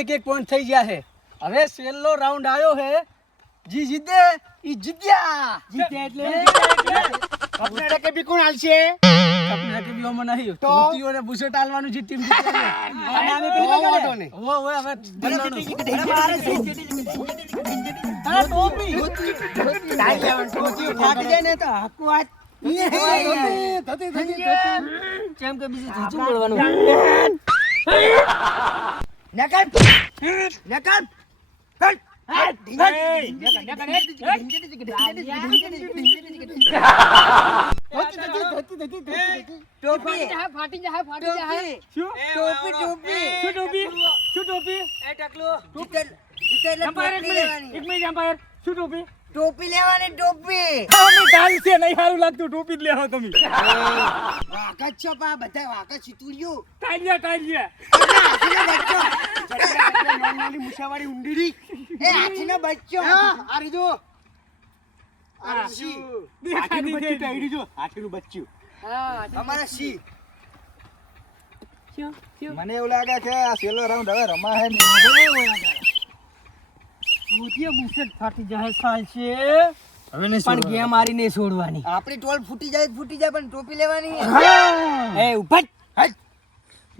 એક એક પોઈન્ટ થઈ ગયા છે. હવે છેલ્લો રાઉન્ડ આવ્યો છે. જી જીતે ઈ જીત્યા. જીતે એટલે? કપડા કે બી કોણ હાલશે? કપડા કે બીઓમાં નહીં. તો? ધોતીઓને બુશર્ટ આલવાનું જી ટીમ જીતે. ઓ, ઓ, હવે. અરે ટોપી. ડાઈ લેવન ટોપી ફાટી જાય ને તો હાકુ ધોતી. કેમ કે બીજું જૂઠું બોલવાનું નકલ નકલ ટોપી લેવાની ટોપી તારી છે નહીં સારું લાગતું ટોપી જ લેવા તમે વાકત છો બધા વાકત સીતું લ્યો ટાઈલિયા ટાઈલિયા નાની મુસાવાળી એ હાથીનો બચ્ચો. આ રીજો. આ સી હાથીનું બચ્ચું ટાઈડી જો. હાથીનું બચ્ચું. અમારે સી મને એવું લાગે છે આ છેલ્લો રાઉન્ડ હવે રમા હે નહીં ધોતીએ બુશર્ટ ફાટી જાય સાલ છે. હવે નહીં પણ ગેમ મારી નહીં છોડવાની. આપણી ટોલ ફૂટી જાય ફૂટી જાય પણ ટોપી લેવાની. એ ઊભા જ.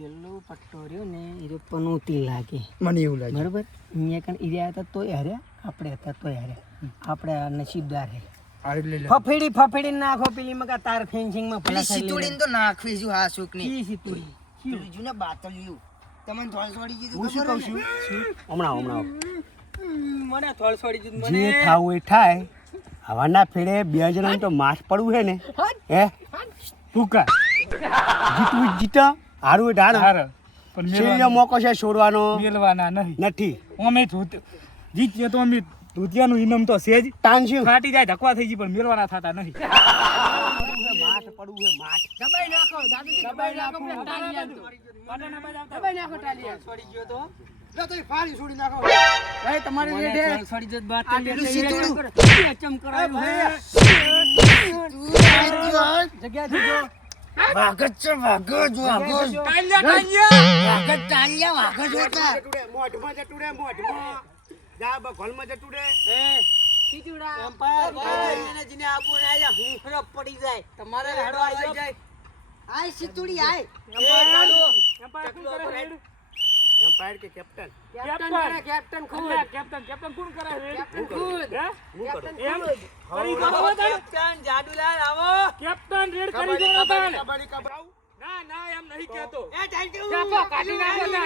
પેલો પટ્ટો રહ્યો ને એ પનોતી લાગે. મને એવું લાગે. બરોબર? અહીંયા કણ ઈર્યા હતા તોય હાર્યા આપણે હતા તોય હાર્યા આપણે આ નસીબદાર હે. ફફેડી ફફેડી નાખો પેલી મગા તાર ફેન્સિંગમાં પેલી સીતુડી તો નાખવી છું હા સુકની કી સીતુડી. સીતુડી ને બાતલ્યું તમને થોડી કીધું હું શું કહું છું? હમણાં હમણાં મને થોડ છોડી દીધું જે થાવું એ થાય. હવાના ફેડે બે જણા તો માસ પડવું છે ને. હે? ટૂંકા જીતવું જ જીત? હારું ઢાળ હારે. પણ છેલ્લો મોકો છે છોડવાનો. મેલવાના નહીં. નથી. અમે ધોત જીતીએ તો અમે ધૂતિયાનું ઇનામ તો સેજ જ. ટાંસ્યું ફાટી જાય ધકવા થઈ ગઈ પણ મેલવાના થતા નહીં. માસ પડવું છે માસ દબાઈ નાખો. દાદીજી દબાઈ નાખો પેલા ટાળિયા દબાઈ નાખો ટાળિયા છોડી ગયો તો. લો તો ફાડી છોડી નાખો. ભાઈ તમારે રેડે. થોડી થોડી જત બાત આ પેલું ચમ કરાયું હે. જગ્યા વાઘ જ છે વાઘ જ વાઘ જ ટાળિયા ટાળિયા વાઘ જ ચાલ્યા વાઘ જ હતા. મોઢમાં જટુડે મોઢમાં. જા બખોલમાં જટુડે ખીચુડા. એમ્પાયર મેનેજીને આબુ ને આયા હું પડી જાય. તમારે હેડો આવી જાય. આય સિતુડી આય. એમ્પાયર કે કેપ્ટન કેપ્ટન કરે કેપ્ટન ખુદ કેપ્ટન કેપ્ટન કોણ કરે કેપ્ટન ખુદ એમ કરી દો કેપ્ટન જાદુલાલ આવો કેપ્ટન રેડ કરી દો તને કબડ્ડી કબડ્ડી ના ના એમ નહીં કહેતો એ ટાઈટુ પેપા કાઢી નાખો તને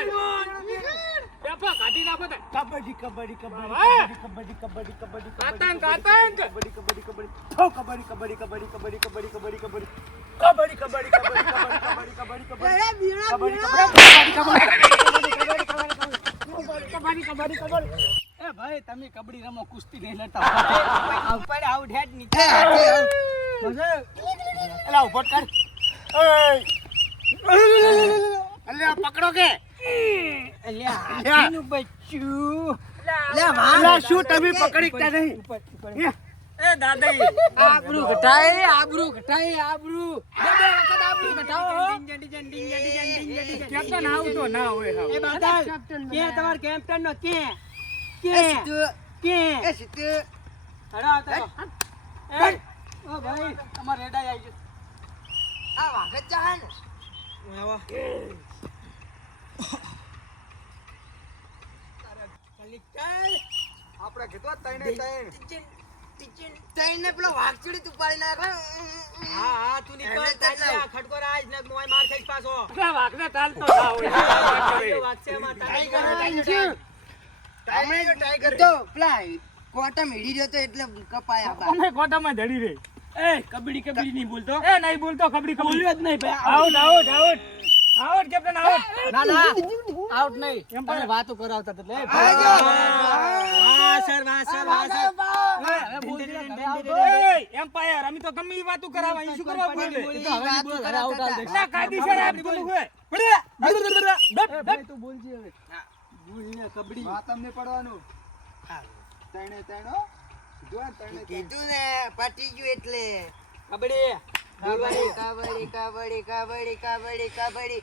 પેપા કાઢી નાખો તને કબડ્ડી કબડ્ડી કબડ્ડી કબડી કબડ્ડી કબડ્ડી કબડ્ડી આતંક આતંક કબડ્ડી કબડ્ડી કબડ્ડી થો કબડ્ડી કબડ્ડી કબડ્ડી કબડ્ડી કબડ્ડી કબડ્ડી કબડ્ડી કબડ્ડી કબડ્ડી કબડ્ડી કબડ્ડી કબડ્ડી કબડ્ડી કબડી કબડી કબડી. એ ભાઈ તમે કબડી રમો કુસ્તી નહીં લડતા. ઉપર આઉટ હેડ નીચે. એલા ઊભો કર અલે પકડો કે? અલે બચ્ચું. એ દાદા આબરૂ ઘટાય આબરૂ ઘટાય આબરૂ. આબરૂ ઘટાવો કેપ્ટન આવતો ના હોય હાવ. એ બાદલ કે તમાર કેપ્ટન નો કે? કે કે? એ સિત હડા આવતો એ ઓ ભાઈ તમાર રેડાઈ આવી ગયો. આ વાઘ જાન ચાહે ને. આપણે કીધું તઈને તઈને. તઈને પેલો વાઘ ચીડી તું પાડી નાખે. હા હા. તાલિયા ખડકો રાજ ને મોય માર ખાઈશ પાછો. પેલા વાઘને તાલતો ના હોય આયો વાગશે એમાં ટાઈગર, ટાઈગર. ટાઈગર તો પેલા કોટા મેળી રહ્યો તો એટલે કપાયા બા અમે કોટામાં જડી રે એ કબડી કબડી નહીં બોલતો. એ નહીં બોલતો કબડી કબડી બોલ્યો જ નહીં ભાઈ. Out out out out captain out ના ના. આઉટ નહીં. એમ પણ વાતો કરાવતા એટલે. પડવાનું. તણે કીધું ને પટી ગયું એટલે. કબડી કબડી કબડી કબડી કબડી કબડી કબડી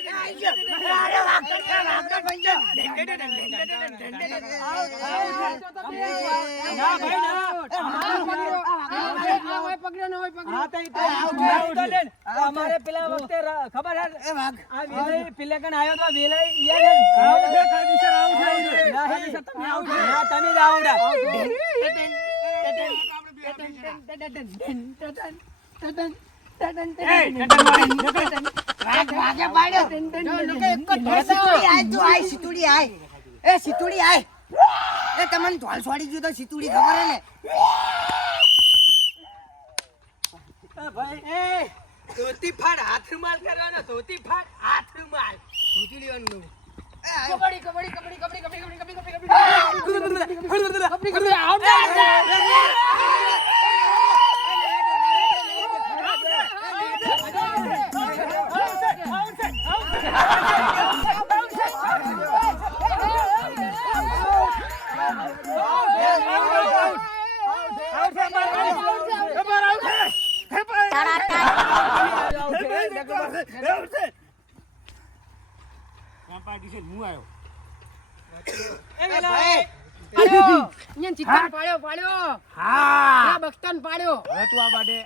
અમારે પેલા વખતે ખબર પેલા કણ આવ્યો તો વેલાઈ તમે આવડા વાગે પાડ્યો સિતુડી આય તું આય સિતુડી આય એ સિતુડી આય એ તમને ધોળ છોડી ગયું તો સીતુડી ખબર હે ને ધોતી ફાડ હાથ રૂમાલ કરવાનો ધોતી ફાડ હાથ રૂમાલ ધોતી લેવાનું એ આયો. કબડ્ડી કબડ્ડી કબડ્ડી કબડ્ડી કબડ્ડી કબડ્ડી કબડ્ડી કબડ્ડી છે હું આવ્યો. એ વેલો પાડ્યો. ન્યાન ચિત્તન પાડ્યો પાડ્યો. હા. બક્ષતન પાડ્યો. હવે તું આ બાડે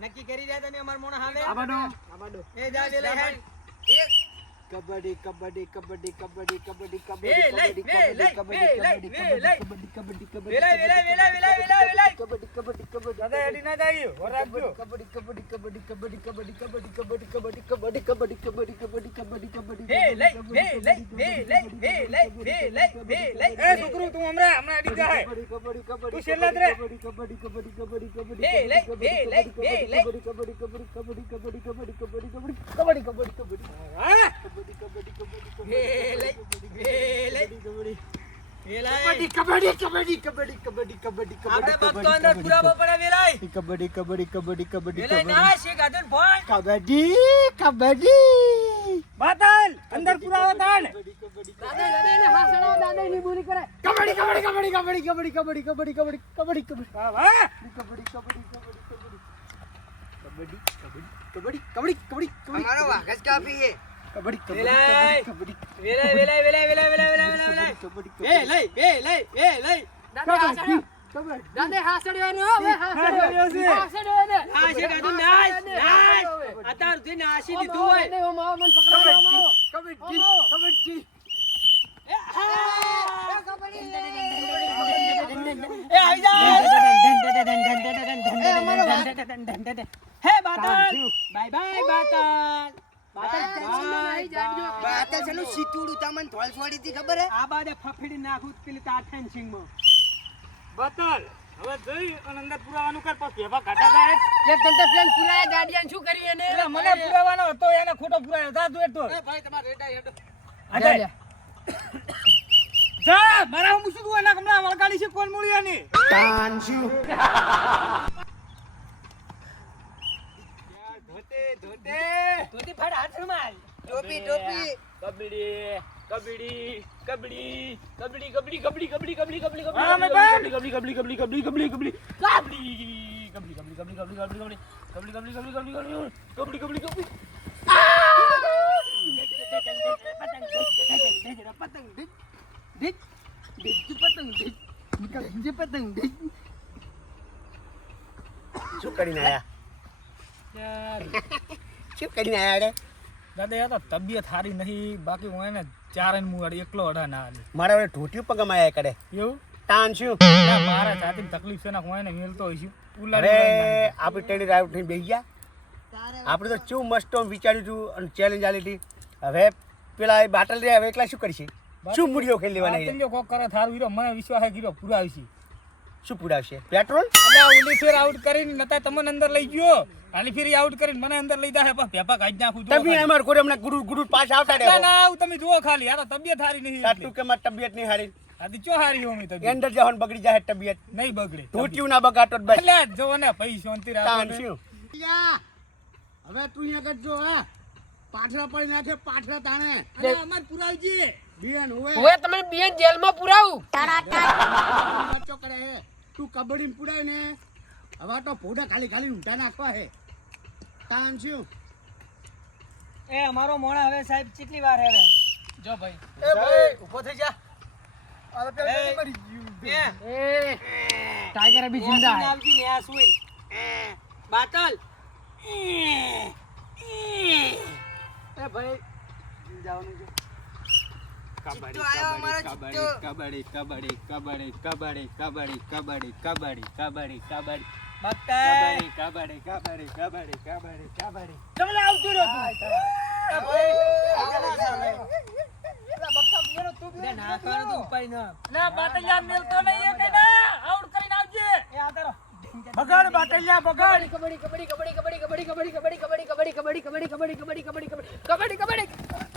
નક્કી કરી રહ્યા તમે અમાર મોણ હાલે એક કબડ્ડી કબડ્ડી કબડ્ડી કબડ્ડી કબડ્ડી કબડ્ડી કબડ્ડી કબડ્ડી. કબડ્ડી કબડ્ડી કબડ્ડી વેલા વેલા વેલા વેલા વેલા વેલા કબડ્ડી કબડ્ડી કબડ્ડી દાદા એડી ના જાય હો રાખજો કબડ્ડી કબડ્ડી કબડ્ડી કબડ્ડી કબડ્ડી કબડ્ડી કબડ્ડી કબડ્ડી કબડ્ડી કબડ્ડી કબડ્ડી કબડ્ડી કબડ્ડી કબડ્ડી વે લઈ વે લઈ વે લઈ વે લઈ વે લઈ વે લઈ એ છોકરો તું હમણાં હમણાં અડી જાય કબડ્ડી કબડ્ડી તું છેલ્લા રે. કબડ્ડી કબડ્ડી કબડ્ડી કબડ્ડી કબડ્ડી વે લઈ અંદર પુરાવો પડે વેલાઈ કબડ્ડી કબડ્ડી કબડ્ડી કબડ્ડી વેલાઈ ના શીખ આદન ફોન કબડ્ડી કબડ્ડી બાતલ અંદર પુરાવો તાણ કબડ્ડી કબડ્ડી કબડ્ડી કબડ્ડી કબડ્ડી કબડ્ડી કબડ્ડી કબડ્ડી કબડ્ડી કબડ્ડી વાહ વાહ કબડ્ડી કબડ્ડી કબડ્ડી કબડ્ડી કબડ્ડી કબડ્ડી કબડ્ડી કબડ્ડી અમારો વાઘ જ કાપી છે કબડ્ડી કબડ્ડી કબડ્ડી વેલાઈ વેલાઈ વેલાઈ વેલાઈ વેલાઈ વેલાઈ કબડ્ડી વેલાઈ કબડ્ડી વે લઈ વે દાદા ખબર હે? આ બાજે ફફડી નાખું પેલી તાઠાન સિંગમાં બતલ. હવે જઈ અને અંદર પુરાવાનું કર. પછી ભેભા ઘાટા થાય. એટલે મને પુરાવાનો હતો એને ખોટો પુરાયો. જા તું એટલો ભાઈ તમારે રેડા હેડો. અરે જા મારા હું શું તું એના કમલા વળગાડી છે કોણ મૂળ્યા ની ધોતે ધોતે. ધોતી ફાડ હાથ રૂમાલ ટોપી ટોપી કબડ્ડી કબડ્ડી કબડ્ડી કબડ્ડી કબડ્ડી કબડ્ડી કબડ્ડી કબડ્ડી કબડ્ડી હા, મેં પણ. કબડ્ડી કબડ્ડી કબડ્ડી કબડ્ડી કબડ્ડી કબડ્ડી કબડ્ડી કબડ્ડી કબડ્ડી કબડ્ડી કબડ્ડી કબડ્ડી કબડ્ડી કબડ્ડી કબડ્ડી કબડ્ડી કબડ્ડી શું કરીને આયા શું કરીને આયા રે દાદા યાર તબિયત સારી નહીં બાકી હું એને ચારે મું એકલો અડા ના હાલે મારે હવે ઢોટિયું પગમ આયા કરે. એવું? તાન શું? મારા છાતીમાં તકલીફ છે ને હું એને મેલતો હોઈશું ઉલાડી આપણે ટ્રેનિંગ રાઈડ થઈને બેસી ગયા. આપણે તો ચેવું મસ્ત વિચાર્યું હતું અને ચેલેન્જ આલી હતી. હવે પેલા એ બાટલ રે હવે એકલા શું કરશે? શું મૂડીઓ ખેલી લેવાના છે? કોક કરે થારું હીરો મને વિશ્વાસ હે ગીરો પૂરા આવશે શું પુડાવશે પેટ્રોલ એટલે ઓલી ફેર આઉટ કરીને નતા તમને અંદર લઈ ગયો. આલી ફરી આઉટ કરીને મને અંદર લઈ જાય પણ પેપા કાઢી નાખું તમે અમાર કોરે હમણાં ગુરુ ગુરુ પાછ આવતા ના રહે ના આવું તમે જુઓ ખાલી. આ તો તબિયત હારી નહીં તાટુ કે માર તબિયત નહીં હારી આથી ચો હારી હોમી તબિયત? અંદર જવાનું બગડી જાય તબિયત. નહીં બગડે. ટૂટ્યું ના બગાટો જ બસ. એટલે જો ને પૈ શાંતિ રાખો હવે તું અહીંયા કરજો હા. પાછળ પડી નાખે પાછળ તાણે. અમાર પુરાવજી. બિયન હુએ હવે તમે બેન જેલમાં પુરાવું. બચ્ચો કરે તું કબડ્ડી પુરાય ને હવે તો ફોડા ખાલી ખાલી ઊંધા નાખવા હે તાન શું? એ અમારો મોણા હવે સાહેબ કેટલી વાર હવે. જો ભાઈ. એ ભાઈ! ઊભો થઈ જા. હવે પેલા મરી ગયું. ટાઈગર અભી જિંદા હે. આવજી ને આ સુઈ બાતલ. એ ભાઈ જવાનું છે. ચિત્તો કબડ્ડી કબડ્ડી કબડ્ડી કબડ્ડી કબડ્ડી કબડ્ડી કબડ્ડી કબડ્ડી કબડ્ડી બક્કા કબડ્ડી કબડ્ડી કબડ્ડી કબડ્ડી કબડ્ડી તમને આવતું નતું ના કરો તો ઉપાડી ના ના બાટલિયા મેલતો નહીં કે ના આઉટ કરીને આવજે એ આ તારો બગાડ બાટલિયા બગાડ કબડ્ડી કબડ્ડી કબડ્ડી કબડ્ડી કબડ્ડી કબડ્ડી કબડ્ડી કબડ્ડી કબડ્ડી કબડ્ડી કબડ્ડી કબડ્ડી કબડ્ડી કબડ્ડી કબડ્ડી કબડ્ડી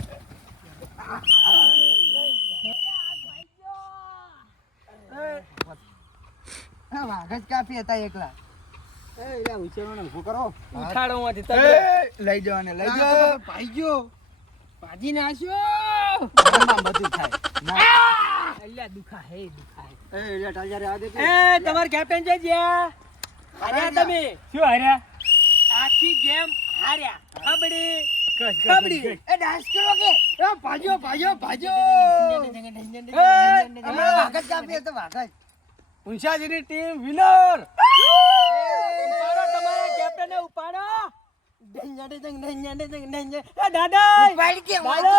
હા વાઘ જ કાપી હતા એકલા. લઈ જાઓ લઈ જાઓ. ભાઈ ગયો. ભાજી નાખ્યો બધું થાય. અલ્યા દુખા હે દુખા હે એ લે આ દે એ તમાર કેપ્ટન છે જ્યાં? હાર્યા તમે? શું હાર્યા? આખી ગેમ હાર્યા. એ ડાન્સ કરો કે? એ ભાજો ભાજો ઉંશાજીની ટીમ વિનર ઉપાડો તમારા કેપ્ટનને ઉપાડો. ડંજાડે ડંગ ડંજાડે ડંગ ડંજા એ દાદા ઉપાડો.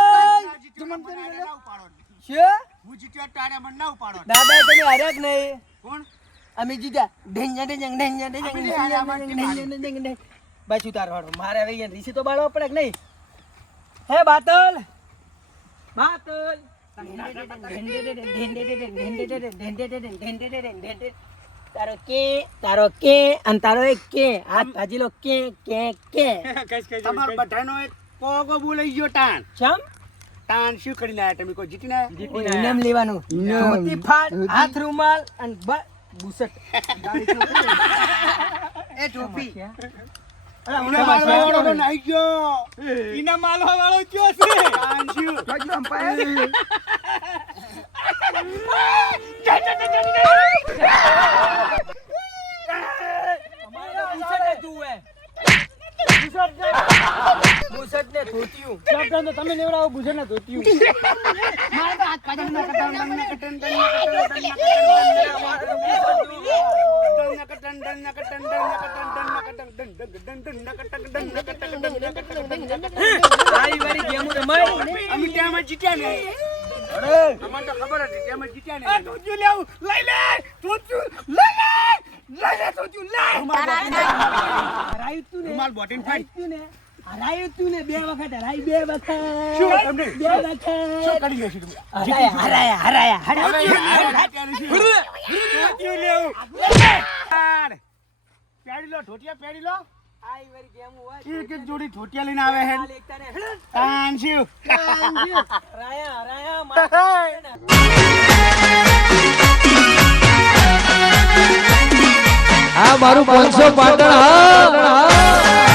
તારે મને ના ઉપાડો. દાદા તમે હરેક નહીં. કોણ? અમે જીત્યા. ડંજાડે ડંગ ડંજાડે ડંગ ડંજાડે ડંગ ડંગ બસ ઉતાર વાળો? મારે હવે રીસી તો બાળવા પડે કે નહીં? હે બાતલ? બાતલ. તારો કે તારો કે અને તારો એક કે. હાથ ભાજી લો કે કે કે. તમારો બધાનો એક પોગો બોલાઈ ગયો ટાણ ચમ? તાન શું કરીને આયા તમે? કોઈ જીતી ના ઇનામ લેવાનું. મોતી ફાટ હાથ રૂમાલ અને બ- બુસટ. એ ટોપી. તમે નેવડાવો ગુજર ને ધોત્યું. મારે આવી વારી ગેમ રમાય અમે ત્યાંમાં જીત્યા ને અમને તો ખબર હતી ત્યાંમાં જીત્યા ને તું ધોતિયું લેવું લઈ લે તું ધોતિયું લઈ લે લઈ લે તું ધોતિયું લે હરાયું તું ને? માલ બોટિન ફાઈ તું ને હરાયું તું ને બે વખત હરાઈ બે વખત શું બે વખત શું કરી લેશો તમે હરાયા હરાયા હરાયા હરાયા ધોતિયું લેવું પેડી લો ઠોટિયા પેડી લો. આઈ વેરી એક એક જોડી ઠોટિયા લઈને આવે હે થેન્ક યુ થેન્ક યુ રાયા રાયા આ મારું પાંચસો પાટણ હા.